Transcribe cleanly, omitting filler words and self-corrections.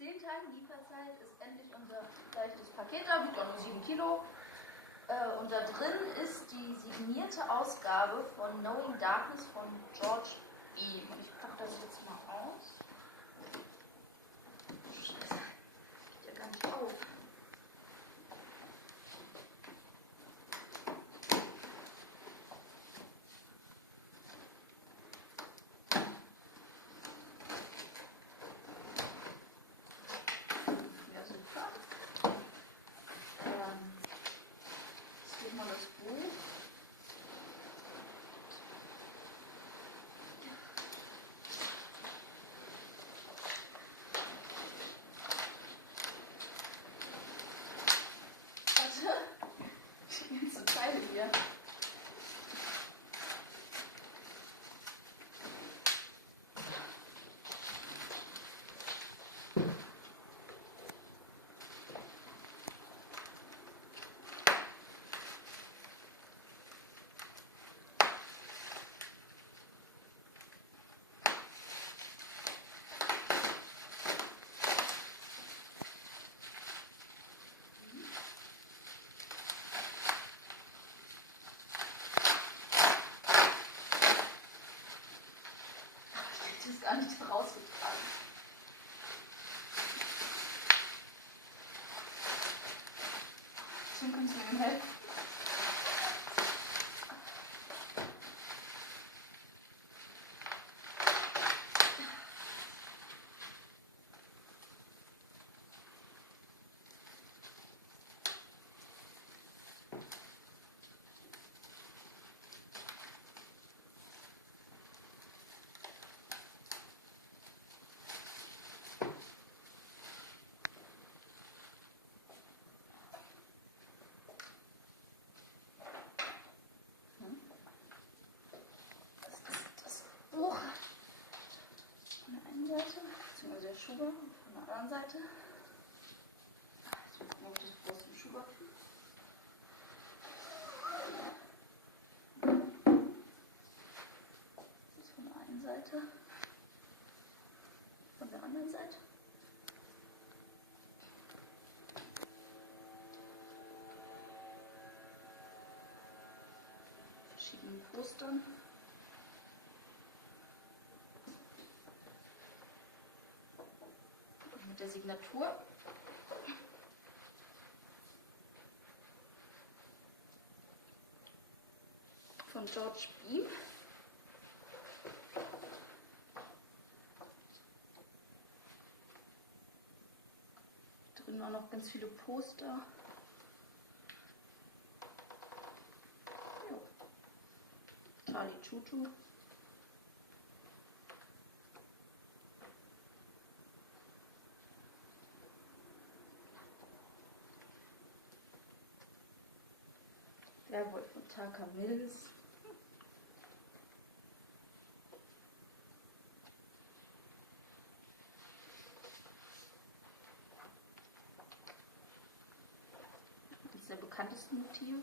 10 Tage Lieferzeit ist endlich unser leichtes Paket da, wiegt auch nur 7 Kilo. Und da drin ist die signierte Ausgabe von Knowing Darkness von George Beam. Und ich packe das jetzt mal aus. Scheiße, geht ja gar nicht auf. Ja, super. Jetzt geht mal das Buch. Warte, die ganze Teile hier. Ich kriege das gar nicht rausgetragen. Deswegen kannst du mir helfen. Buch von der einen Seite, beziehungsweise der Schuber von der anderen Seite. Jetzt mal gucken, ob ich das Buch aus dem Schuber kriege. Das ist von der einen Seite, von der anderen Seite. Verschiedenen Postern. Mit der Signatur. Von George Beam. Drin waren noch ganz viele Poster. Jo. Charlie Chuchu. Werwolf von Taka Mills. Das ist der bekannteste Motiv.